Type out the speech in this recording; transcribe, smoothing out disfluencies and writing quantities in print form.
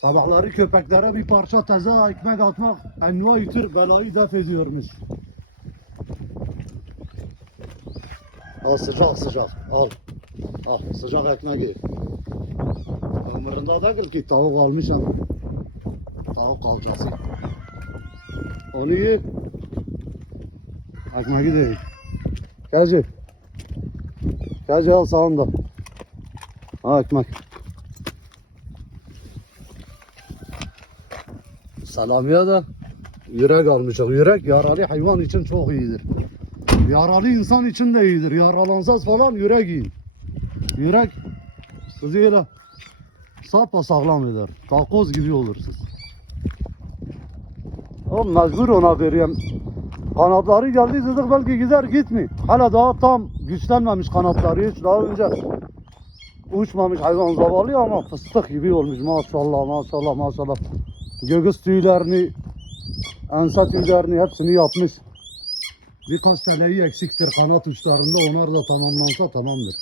Sabahları köpeklere bir parça taze ekmek atmak envai tür belayı def ediyormuş. Al sıcak sıcak al. Al sıcak ekmek ye. Ömründe de gül ki tavuk almış ama. Tavuk kalçası. Onu ye. Ekmeği de ye. Gel. Gel al sağında. Ha ekmek. Salamiye de yürek almışız. Yürek yaralı hayvan için çok iyidir. Yaralı insan için de iyidir. Yaralansanız falan yürek yiyin. Yürek sizi öyle sapasağlam eder. Takoz gibi olursunuz. Oğlum mecbur ona vereyim. Kanatları geldi dedik belki gider gitmiyor. Hala daha tam güçlenmemiş kanatları hiç. Daha önce uçmamış hayvan zavallı ama fıstık gibi olmuş maşallah maşallah maşallah. Göğüs tüylerini, ense tüylerini hepsini yapmış. Birkaç teleyi eksiktir kanat uçlarında, onlar da tamamlansa tamamdır.